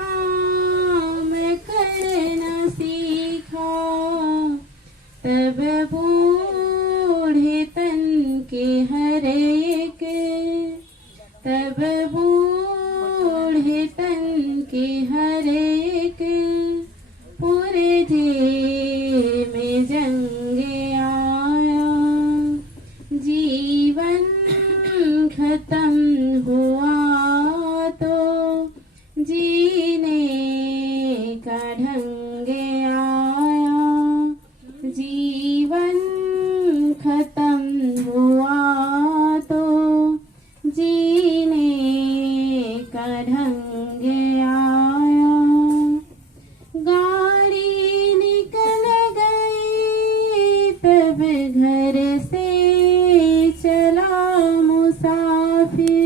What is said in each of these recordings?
काम करना सीखा, तब बूढ़े तन के हर एक, तब बूढ़े तन के हर एक पुरजे में जंग आया। जीवन खत्म हुआ तो जीने का ढंग आया। जीवन खत्म हुआ तो जीने का ढंग आया। गाड़ी निकल गई तब घर से चला मुसाफिर।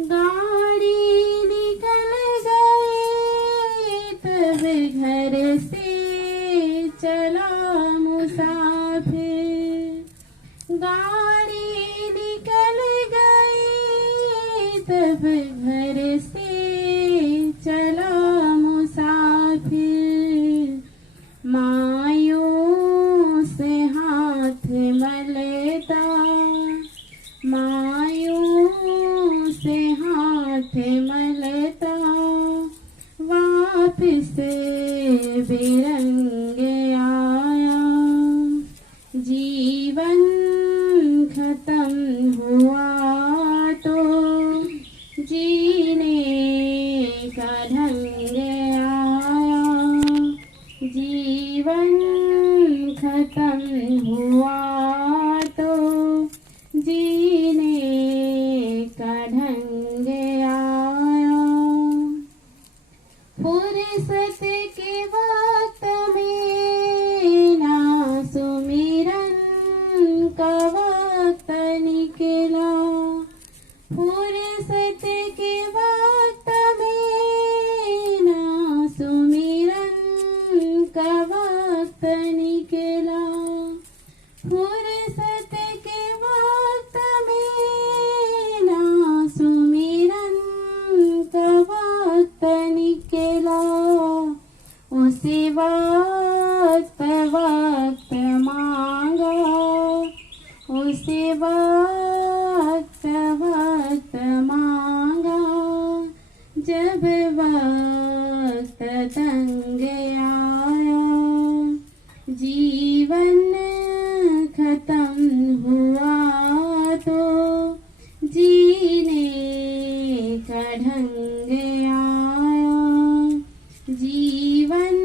गाड़ी निकल गई तब घर से चला मुसाफिर। गाड़ी निकल गई तब घर से चला मुसाफिर। मायूस हाथ मलता, मायूस हाथ मलता वापिस बेरंग आया। जीवन खत्म हुआ तो जीने का ढंग आया। जीवन खत्म हुआ तो जीने का ढंग आया। फुर्सत के वक्त में ना सुमिरन का वक्त निकला। फुर्सत के वक्त में ना सुमिरन का वक्त निकला। फुर्सत के वक्त में ना सुमिरन का वक्त निकला। उसी वक्त वक्त मांगा, उसी वक्त वक्त मांगा जब वक्त तंग आया। जीवन खत्म हुआ तो जीने का ढंग आया। जीवन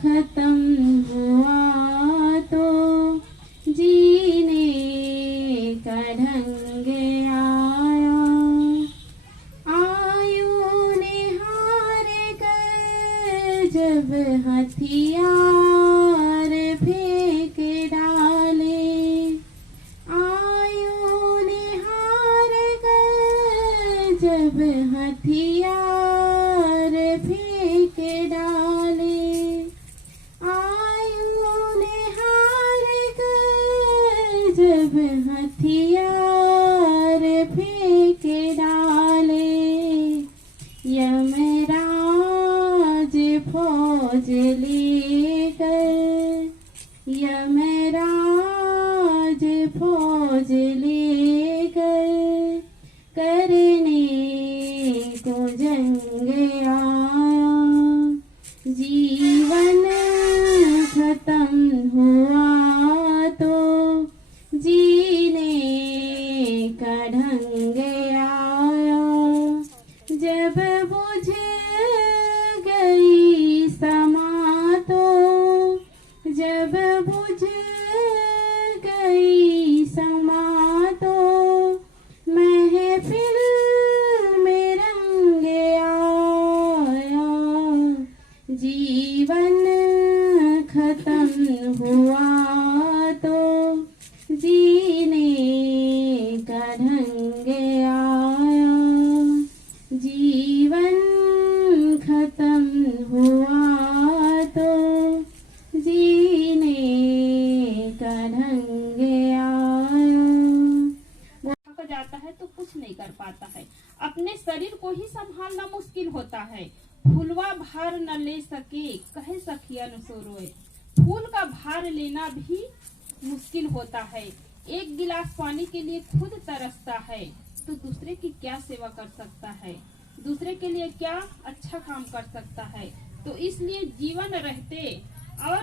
खत्म हुआ तो जीने का ढंग आया। आयु ने हार कर जब हथियार फेंक डाले। आयु ने हार कर जब हथियार फेंक डाले। आयु ने हार कर जब हथियार फेंक डाले। यमराज फौज लेकर, यमराज फौज लेकर करने को जंग आया। जीवन खत्म हुआ तो जीने का ढंग आया। जब बुझ गई समा तो, जब बुझ गई समा तो महफिल में रंग आया। जीवन खत्म हुआ तो जीने का ढंग आया। जीवन खत्म हुआ तो जीने का ढंग आया। जाता है तो कुछ नहीं कर पाता है। अपने शरीर को ही संभालना मुश्किल होता है। फूलवा भार न ले सके कहे सखियन सो रोए। फूल का भार लेना भी मुश्किल होता है। एक गिलास पानी के लिए खुद तरसता है तो दूसरे की क्या सेवा कर सकता है, दूसरे के लिए क्या अच्छा काम कर सकता है। तो इसलिए जीवन रहते और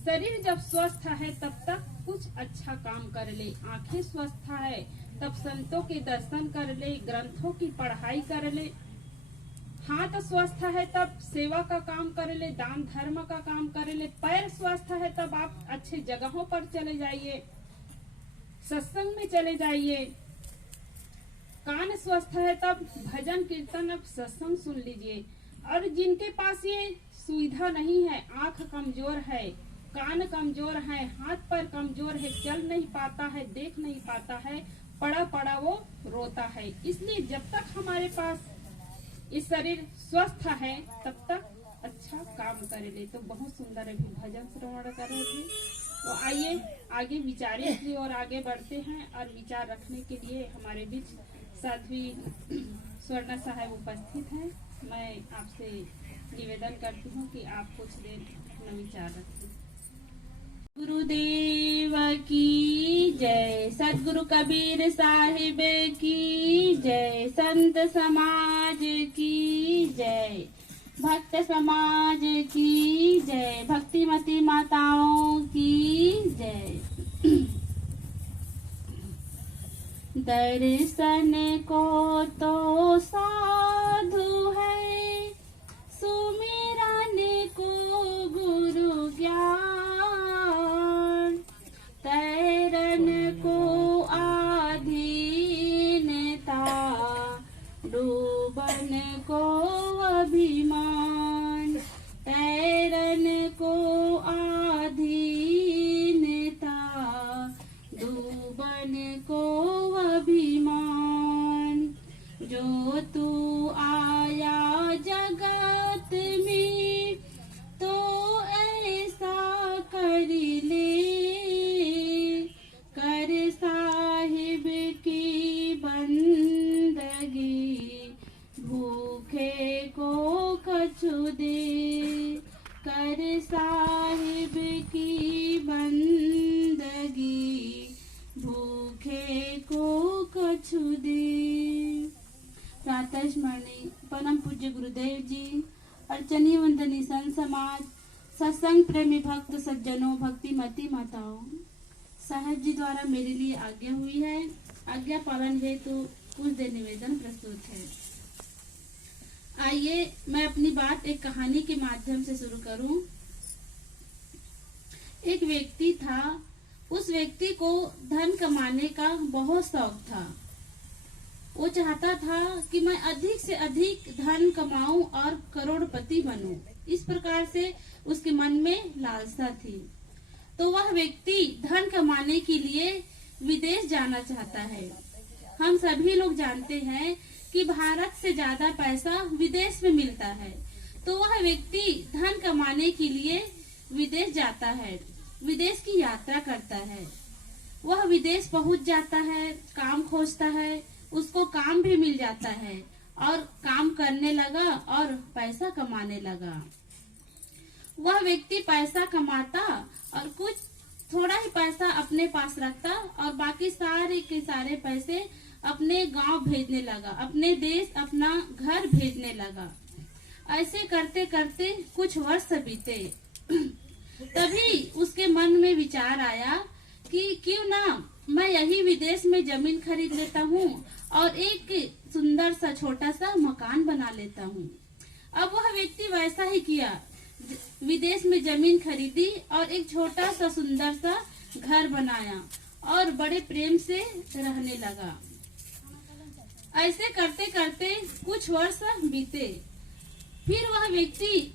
शरीर जब स्वस्थ है तब तक कुछ अच्छा काम कर ले। आंखें स्वस्थ है तब संतों के दर्शन कर ले, ग्रंथों की पढ़ाई कर ले। हाथ स्वस्थ है तब सेवा का काम कर ले, दान धर्म का काम कर ले। पैर स्वस्थ है तब आप अच्छे जगहों पर चले जाइए, सत्संग में चले जाइए। कान स्वस्थ है तब भजन कीर्तन अब सत्संग सुन लीजिए। और जिनके पास ये सुविधा नहीं है, आंख कमजोर है, कान कमजोर है, हाथ पैर कमजोर है, चल नहीं पाता है, देख नहीं पाता है, पड़ा पड़ा वो रोता है। इसलिए जब तक हमारे पास ये शरीर स्वस्थ है तब तक अच्छा काम करे ले। तो बहुत सुंदर है भजन श्रवण कर रहे थे। तो आइए आगे विचारे की और आगे बढ़ते हैं। और विचार रखने के लिए हमारे बीच साध्वी स्वर्णा साहब उपस्थित हैं। मैं आपसे निवेदन करती हूँ कि आप कुछ देर अपना विचार रखें। गुरुदेव की जय, सद्गुरु कबीर साहिब की जय, संत समाज की जय, भक्त समाज की जय, भक्तिमती माताओं की जय। दर्शन को तो साधु है, सुमिरन को गुरु ज्ञान, तैरन को आधीनता, डूबन को अभिमान, तैरन को आधीनता, डूबन को अभिमान। जो तू आया जगत में तो ऐसा कर ले, कर साहिब की बंदगी, भूखे को कछु दे, कर साहिब की बंदगी, भूखे को कछु दे। प्रातः स्मरणी परम पूज्य गुरुदेव जी, अर्चनी वंदनी संत समाज, सत्संग प्रेमी भक्त सज्जनों, भक्तिमती माताओं, साहब जी द्वारा मेरे लिए आज्ञा हुई है। आज्ञा पालन है तो कुछ देर निवेदन प्रस्तुत है। आइए मैं अपनी बात एक कहानी के माध्यम से शुरू करूं। एक व्यक्ति था, उस व्यक्ति को धन कमाने का बहुत शौक था। वो चाहता था कि मैं अधिक से अधिक धन कमाऊं और करोड़पति बनूं। इस प्रकार से उसके मन में लालसा थी। तो वह व्यक्ति धन कमाने के लिए विदेश जाना चाहता है। हम सभी लोग जानते हैं कि भारत से ज्यादा पैसा विदेश में मिलता है। तो वह व्यक्ति धन कमाने के लिए विदेश जाता है, विदेश की यात्रा करता है। वह विदेश पहुंच जाता है, काम खोजता है, उसको काम भी मिल जाता है और काम करने लगा और पैसा कमाने लगा। वह व्यक्ति पैसा कमाता और कुछ थोड़ा ही पैसा अपने पास रखता और बाकी सारे के सारे पैसे अपने गांव भेजने लगा, अपने देश, अपना घर भेजने लगा। ऐसे करते करते कुछ वर्ष बीते। तभी उसके मन में विचार आया कि क्यों ना मैं यही विदेश में जमीन खरीद लेता हूँ और एक सुंदर सा छोटा सा मकान बना लेता हूँ। अब वह व्यक्ति वैसा ही किया, विदेश में जमीन खरीदी और एक छोटा सा सुंदर सा घर बनाया और बड़े प्रेम से रहने लगा। ऐसे करते करते कुछ वर्ष बीते। फिर वह व्यक्ति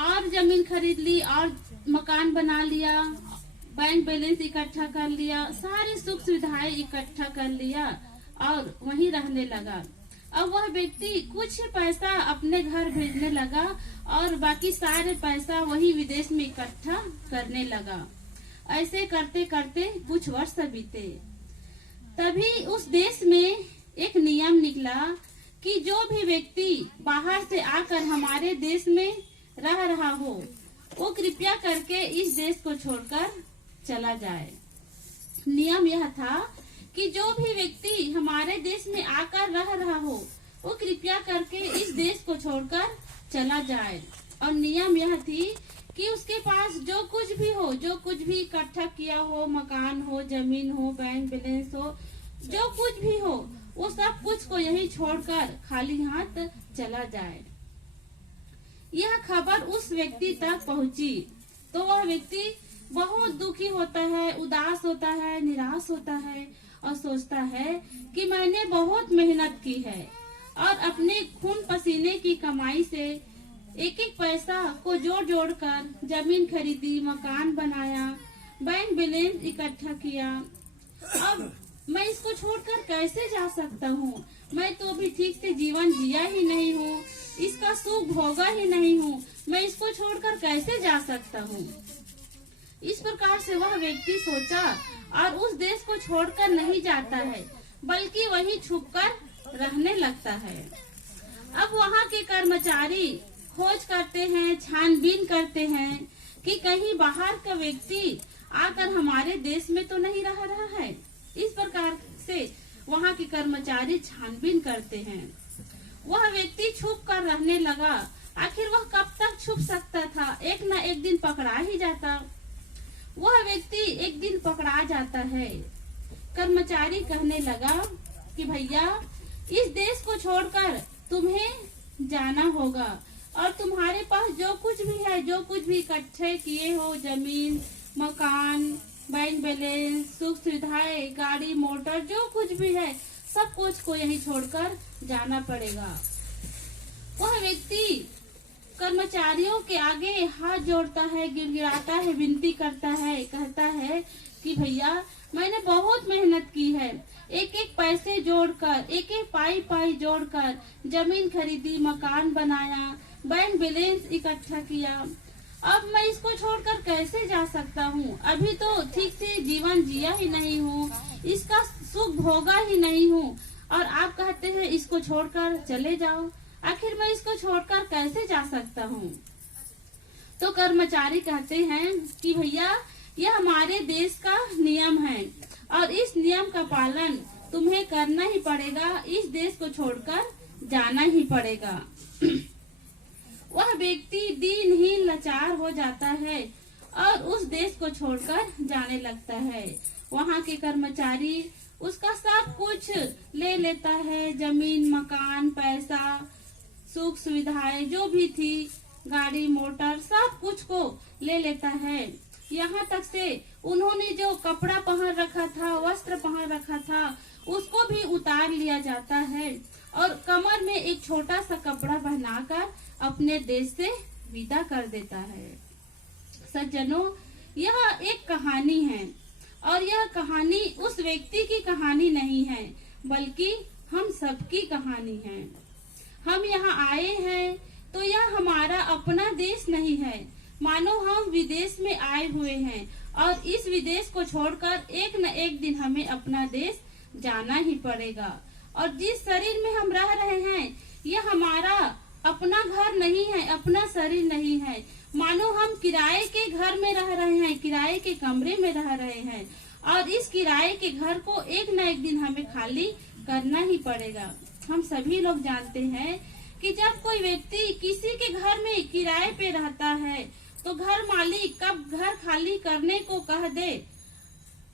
और जमीन खरीद ली और मकान बना लिया, बैंक बैलेंस इकट्ठा कर लिया, सारी सुख सुविधाएं इकट्ठा कर लिया और वहीं रहने लगा। अब वह व्यक्ति कुछ पैसा अपने घर भेजने लगा और बाकी सारे पैसा वही विदेश में इकट्ठा करने लगा। ऐसे करते करते कुछ वर्ष बीते। तभी उस देश में एक नियम निकला कि जो भी व्यक्ति बाहर से आकर हमारे देश में रह रहा हो वो कृपया करके इस देश को छोड़कर चला जाए। नियम यह था कि जो भी व्यक्ति हमारे देश में आकर रह रहा हो वो कृपया करके इस देश को छोड़कर चला जाए। और नियम यह थी कि उसके पास जो कुछ भी हो, जो कुछ भी इकट्ठा किया हो, मकान हो, जमीन हो, बैंक बैलेंस हो, जो कुछ भी हो, वो सब कुछ को यही छोड़कर खाली हाथ चला जाए। यह खबर उस व्यक्ति तक पहुंची तो वह व्यक्ति बहुत दुखी होता है, उदास होता है, निराश होता है और सोचता है कि मैंने बहुत मेहनत की है और अपने खून पसीने की कमाई से एक एक पैसा को जोड़ जोड़ कर जमीन खरीदी, मकान बनाया, बैंक बैलेंस इकट्ठा किया। अब मैं इसको छोड़कर कैसे जा सकता हूँ? मैं तो अभी ठीक से जीवन जिया ही नहीं हूँ, इसका सुख भोगा ही नहीं हूँ, मैं इसको छोड़कर कैसे जा सकता हूँ? इस प्रकार से वह व्यक्ति सोचा और उस देश को छोड़कर नहीं जाता है बल्कि वहीं छुपकर रहने लगता है। अब वहाँ के कर्मचारी खोज करते हैं, छानबीन करते हैं कि कहीं बाहर का व्यक्ति आकर हमारे देश में तो नहीं रह रहा है। इस प्रकार से वहाँ के कर्मचारी छानबीन करते हैं। वह व्यक्ति छुप कर रहने लगा। आखिर वह कब तक छुप सकता था? एक न एक दिन पकड़ा ही जाता। वह व्यक्ति एक दिन पकड़ा जाता है। कर्मचारी कहने लगा कि भैया इस देश को छोड़कर तुम्हें जाना होगा और तुम्हारे पास जो कुछ भी है, जो कुछ भी इकट्ठे किए हो, जमीन, मकान, बैंक बैलेंस, सुख सुविधाएं, गाड़ी मोटर, जो कुछ भी है सब कुछ को यही छोड़कर जाना पड़ेगा। वह व्यक्ति कर्मचारियों के आगे हाथ जोड़ता है, गिड़गिड़ाता है, विनती करता है, कहता है कि भैया मैंने बहुत मेहनत की है, एक एक पैसे जोड़कर, एक एक पाई पाई जोड़कर जमीन खरीदी, मकान बनाया, बैंक बैलेंस इकट्ठा किया। अब मैं इसको छोड़कर कैसे जा सकता हूँ? अभी तो ठीक से जीवन जिया ही नहीं हूँ, इसका सुख भोगा ही नहीं हूँ और आप कहते हैं इसको छोड़कर चले जाओ। आखिर मैं इसको छोड़कर कैसे जा सकता हूँ? तो कर्मचारी कहते हैं कि भैया यह हमारे देश का नियम है और इस नियम का पालन तुम्हें करना ही पड़ेगा, इस देश को छोड़कर जाना ही पड़ेगा। वह व्यक्ति दीनहीन लाचार हो जाता है और उस देश को छोड़कर जाने लगता है। वहाँ के कर्मचारी उसका सब कुछ ले लेता है, जमीन, मकान, पैसा, सुख सुविधाएं जो भी थी, गाड़ी मोटर, सब कुछ को ले लेता है। यहाँ तक से उन्होंने जो कपड़ा पहन रखा था, वस्त्र पहन रखा था, उसको भी उतार लिया जाता है और कमर में एक छोटा सा कपड़ा पहनाकर अपने देश से विदा कर देता है। सज्जनों, यह एक कहानी है और यह कहानी उस व्यक्ति की कहानी नहीं है बल्कि हम सबकी कहानी है। हम यहाँ आए हैं तो यह हमारा अपना देश नहीं है, मानो हम विदेश में आए हुए हैं और इस विदेश को छोड़कर एक न एक दिन हमें अपना देश जाना ही पड़ेगा। और जिस शरीर में हम रह रहे हैं यह हमारा अपना घर नहीं है, अपना शरीर नहीं है, मानो हम किराए के घर में रह रहे हैं, किराए के कमरे में रह रहे हैं और इस किराए के घर को एक न एक दिन हमें खाली करना ही पड़ेगा। हम सभी लोग जानते हैं कि जब कोई व्यक्ति किसी के घर में किराए पे रहता है तो घर मालिक कब घर खाली करने को कह दे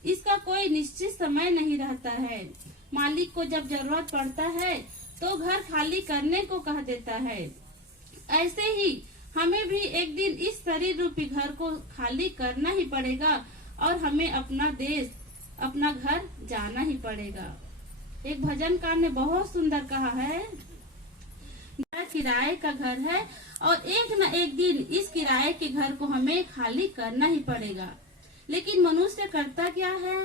इसका कोई निश्चित समय नहीं रहता है। मालिक को जब जरूरत पड़ता है तो घर खाली करने को कह देता है। ऐसे ही हमें भी एक दिन इस शरीर रूपी घर को खाली करना ही पड़ेगा और हमें अपना देश, अपना घर जाना ही पड़ेगा। एक भजनकार ने बहुत सुंदर कहा है, मेरा किराए का घर है और एक न एक दिन इस किराए के घर को हमें खाली करना ही पड़ेगा। लेकिन मनुष्य करता क्या है?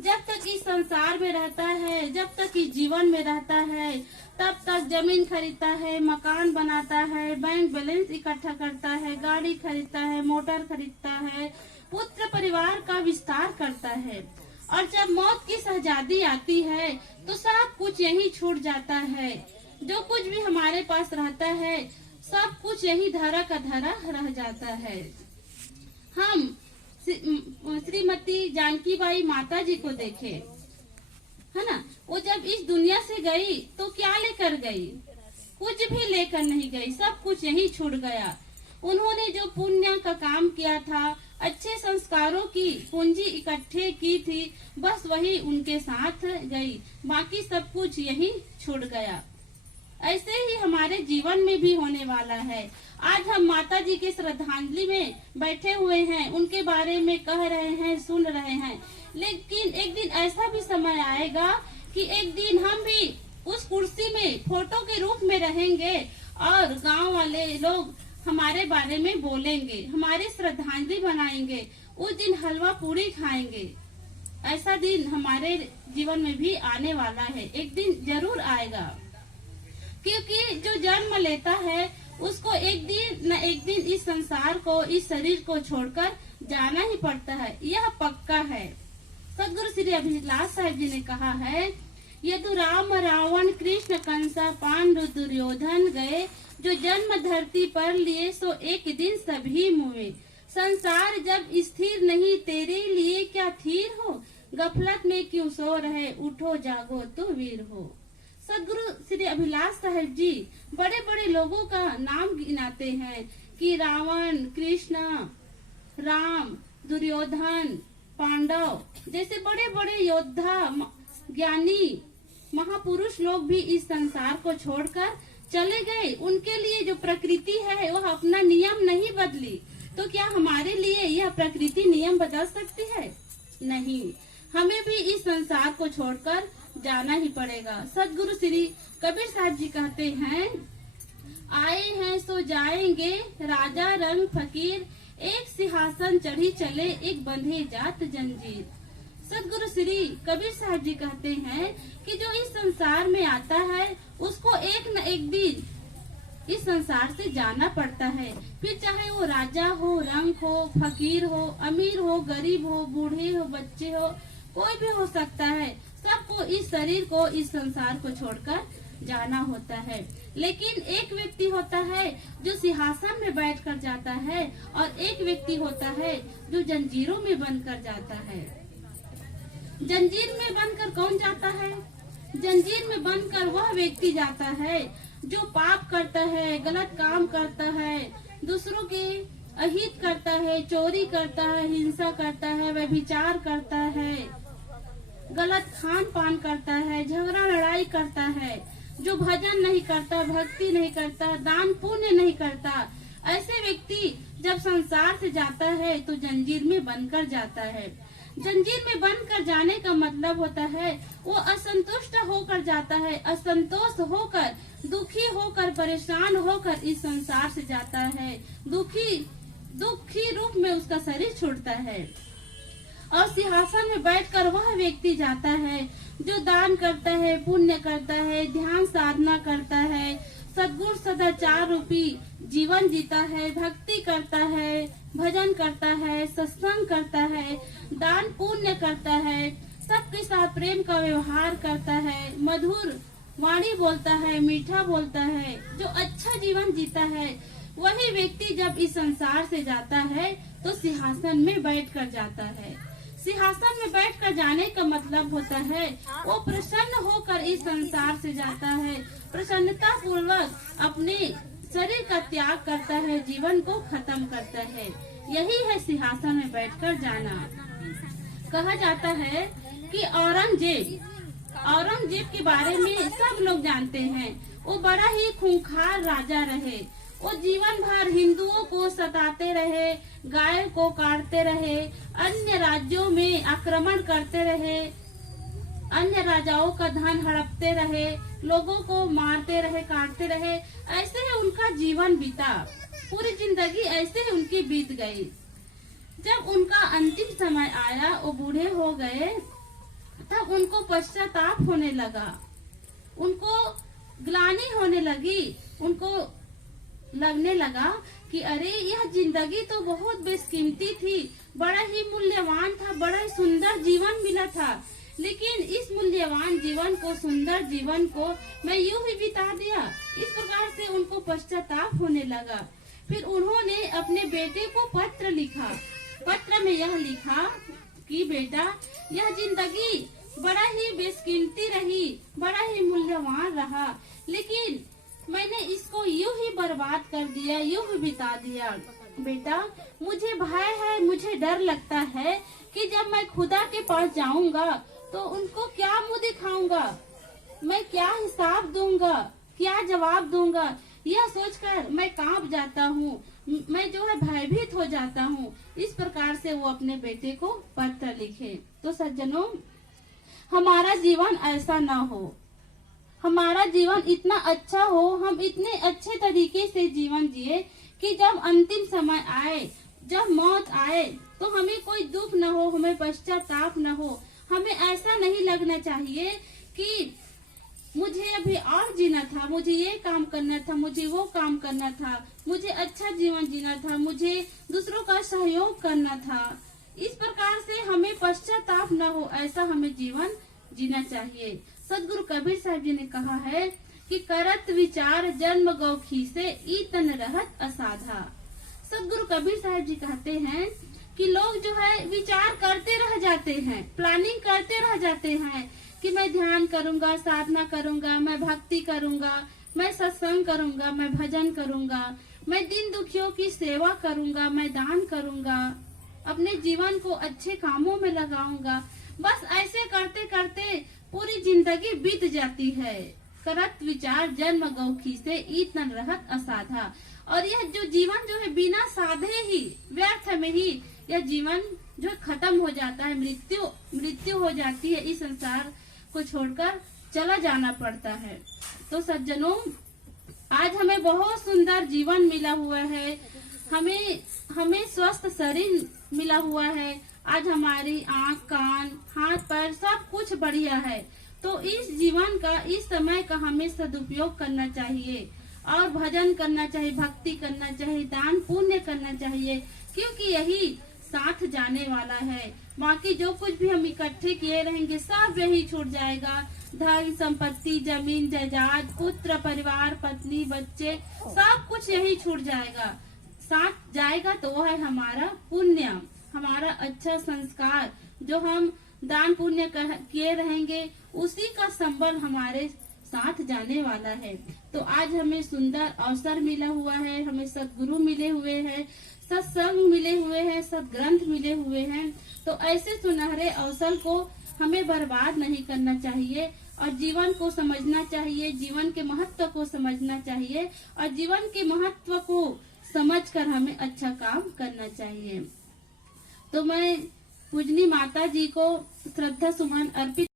जब तक इस संसार में रहता है, जब तक इस जीवन में रहता है, तब तक जमीन खरीदता है, मकान बनाता है, बैंक बैलेंस इकट्ठा करता है, गाड़ी खरीदता है, मोटर खरीदता है, पुत्र परिवार का विस्तार करता है और जब मौत की शहजादी आती है तो सब कुछ यहीं छूट जाता है। जो कुछ भी हमारे पास रहता है सब कुछ यही धरा का धरा रह जाता है। हम श्रीमती जानकीबाई माता जी को देखे, है ना, वो जब इस दुनिया से गई तो क्या लेकर गई? कुछ भी लेकर नहीं गई, सब कुछ यहीं छूट गया। उन्होंने जो पुण्य का काम किया था, अच्छे संस्कारों की पूंजी इकट्ठे की थी, बस वही उनके साथ गई, बाकी सब कुछ यहीं छूट गया। ऐसे ही हमारे जीवन में भी होने वाला है। आज हम माता जी के श्रद्धांजलि में बैठे हुए हैं, उनके बारे में कह रहे हैं, सुन रहे हैं, लेकिन एक दिन ऐसा भी समय आएगा कि एक दिन हम भी उस कुर्सी में फोटो के रूप में रहेंगे और गांव वाले लोग हमारे बारे में बोलेंगे, हमारी श्रद्धांजलि बनाएंगे, उस दिन हलवा पूरी खाएंगे। ऐसा दिन हमारे जीवन में भी आने वाला है, एक दिन जरूर आएगा। क्योंकि जो जन्म लेता है उसको एक दिन न एक दिन इस संसार को, इस शरीर को छोड़कर जाना ही पड़ता है, यह पक्का है। सदगुरु श्री अभिलाष साहिब जी ने कहा है, यदु राम रावण कृष्ण कंसा पांडु दुर्योधन गए, जो जन्म धरती पर लिए सो एक दिन सभी मुए। संसार जब स्थिर नहीं तेरे लिए क्या थीर हो, गफलत में क्यों सो रहे, उठो जागो तो वीर हो। सदगुरु श्री अभिलाष साहिब जी बड़े बड़े लोगों का नाम गिनाते हैं कि रावण, कृष्ण, राम, दुर्योधन, पांडव जैसे बड़े बड़े योद्धा, ज्ञानी, महापुरुष लोग भी इस संसार को छोड़कर चले गए। उनके लिए जो प्रकृति है वह अपना नियम नहीं बदली, तो क्या हमारे लिए यह प्रकृति नियम बदल सकती है? नहीं, हमें भी इस संसार को छोड़कर जाना ही पड़ेगा। सदगुरु श्री कबीर साहब जी कहते हैं, आए हैं सो जाएंगे राजा रंग फकीर, एक सिंहासन चढ़ी चले एक बंधे जात जंजीर। सदगुरु श्री कबीर साहब जी कहते हैं कि जो इस संसार में आता है उसको एक न एक दिन इस संसार से जाना पड़ता है। फिर चाहे वो राजा हो, रंग हो, फकीर हो, अमीर हो, गरीब हो, बूढ़े हो, बच्चे हो, कोई भी हो सकता है। सबको इस शरीर को, इस संसार को छोड़कर जाना होता है। लेकिन एक व्यक्ति होता है जो सिंहासन में बैठकर जाता है और एक व्यक्ति होता है जो जंजीरों में बंधकर जाता है। जंजीर में बंधकर कौन जाता है? जंजीर में बंधकर वह व्यक्ति जाता है जो पाप करता है, गलत काम करता है, दूसरों के अहित करता है, चोरी करता है, हिंसा करता है, व्यभिचार करता है, गलत खान पान करता है, झगड़ा लड़ाई करता है, जो भजन नहीं करता, भक्ति नहीं करता, दान पुण्य नहीं करता। ऐसे व्यक्ति जब संसार से जाता है तो जंजीर में बंधकर जाता है। जंजीर में बंधकर जाने का मतलब होता है वो असंतुष्ट होकर जाता है, असंतोष होकर, दुखी होकर, परेशान होकर इस संसार से जाता है। दुखी रूप में उसका शरीर छूटता है और सिंहासन में बैठकर वह व्यक्ति जाता है जो दान करता है, पुण्य करता है, ध्यान साधना करता है, सद्गुण सदाचार रूपी जीवन जीता है, भक्ति करता है, भजन करता है, सत्संग करता है, दान पुण्य करता है, सबके साथ प्रेम का व्यवहार करता है, मधुर वाणी बोलता है, मीठा बोलता है, जो अच्छा जीवन जीता है, वही व्यक्ति जब इस संसार से जाता है तो सिंहासन में बैठकर जाता है। सिंहासन में बैठकर जाने का मतलब होता है वो प्रसन्न होकर इस संसार से जाता है, प्रसन्नता पूर्वक अपने शरीर का त्याग करता है, जीवन को खत्म करता है। यही है सिंहासन में बैठकर जाना। कहा जाता है कि औरंगजेब के बारे में सब लोग जानते हैं। वो बड़ा ही खूंखार राजा रहे। वो जीवन भर हिंदुओं को सताते रहे, गाय को काटते रहे, अन्य राज्यों में आक्रमण करते रहे, अन्य राजाओं का धन हड़पते रहे, लोगों को मारते रहे, काटते रहे। ऐसे ही उनका जीवन बीता, पूरी जिंदगी ऐसे ही उनकी बीत गई। जब उनका अंतिम समय आया, वो बूढ़े हो गए, तब उनको पश्चाताप होने लगा, उनको ग्लानि होने लगी, उनको लगने लगा कि अरे यह जिंदगी तो बहुत बेशकीमती थी, बड़ा ही मूल्यवान था, बड़ा ही सुंदर जीवन मिला था, लेकिन इस मूल्यवान जीवन को, सुंदर जीवन को मैं यूं ही बिता दिया। इस प्रकार से उनको पश्चाताप होने लगा। फिर उन्होंने अपने बेटे को पत्र लिखा। पत्र में यह लिखा कि बेटा, यह जिंदगी बड़ा ही बेशकीमती रही, बड़ा ही मूल्यवान रहा, लेकिन मैंने इसको यूं ही बर्बाद कर दिया, यूं ही बिता दिया। बेटा, मुझे भय है, मुझे डर लगता है कि जब मैं खुदा के पास जाऊंगा तो उनको क्या मुंह दिखाऊंगा, मैं क्या हिसाब दूंगा, क्या जवाब दूंगा। यह सोचकर मैं कांप जाता हूँ, मैं जो है भयभीत हो जाता हूँ। इस प्रकार से वो अपने बेटे को पत्र लिखे। तो सज्जनों, हमारा जीवन ऐसा ना हो, हमारा जीवन इतना अच्छा हो, हम इतने अच्छे तरीके से जीवन जिए कि जब अंतिम समय आए, जब मौत आए, तो हमें कोई दुख न हो, हमें पश्चाताप न हो। हमें ऐसा नहीं लगना चाहिए कि मुझे अभी और जीना था, मुझे ये काम करना था, मुझे वो काम करना था, मुझे अच्छा जीवन जीना था, मुझे दूसरों का सहयोग करना था। इस प्रकार से हमें पश्चाताप न हो, ऐसा हमें जीवन जीना चाहिए। सदगुरु कबीर साहब जी ने कहा है कि करत विचार जन्म गौखी से ईतन रहत असाधा। सदगुरु कबीर साहब जी कहते हैं कि लोग जो है विचार करते रह जाते हैं, प्लानिंग करते रह जाते हैं कि मैं ध्यान करूंगा, साधना करूंगा, मैं भक्ति करूंगा, मैं सत्संग करूंगा, मैं भजन करूंगा, मैं दीन दुखियों की सेवा करूंगा, मैं दान करूंगा, अपने जीवन को अच्छे कामों में लगाऊंगा। बस ऐसे करते करते पूरी जिंदगी बीत जाती है। करत विचार जन्म गौखी से ईतन रहत असाधा। और यह जो जीवन जो है बिना साधे ही, व्यर्थ में ही यह जीवन जो खत्म हो जाता है, मृत्यु हो जाती है, इस संसार को छोड़कर चला जाना पड़ता है। तो सज्जनों, आज हमें बहुत सुंदर जीवन मिला हुआ है, हमें स्वस्थ शरीर मिला हुआ है, आज हमारी आँख, कान, हाथ, पैर सब कुछ बढ़िया है। तो इस जीवन का, इस समय का हमें सदुपयोग करना चाहिए और भजन करना चाहिए, भक्ति करना चाहिए, दान पुण्य करना चाहिए, क्योंकि यही साथ जाने वाला है। बाकी जो कुछ भी हम इकट्ठे किए रहेंगे सब यही छूट जाएगा। धन संपत्ति, जमीन जायदाद, पुत्र परिवार, पत्नी, बच्चे, सब कुछ यही छूट जाएगा। साथ जाएगा तो वो है हमारा पुण्य, हमारा अच्छा संस्कार, जो हम दान पुण्य किए रहेंगे उसी का संबल हमारे साथ जाने वाला है। तो आज हमें सुंदर अवसर मिला हुआ है, हमें सद्गुरु मिले हुए हैं, सत्संग मिले हुए हैं, सद्ग्रंथ मिले हुए हैं। तो ऐसे सुनहरे अवसर को हमें बर्बाद नहीं करना चाहिए और जीवन को समझना चाहिए, जीवन के महत्व को समझना चाहिए और जीवन के महत्व को समझकर हमें अच्छा काम करना चाहिए। तो मैं पूजनी माता जी को श्रद्धा सुमन अर्पित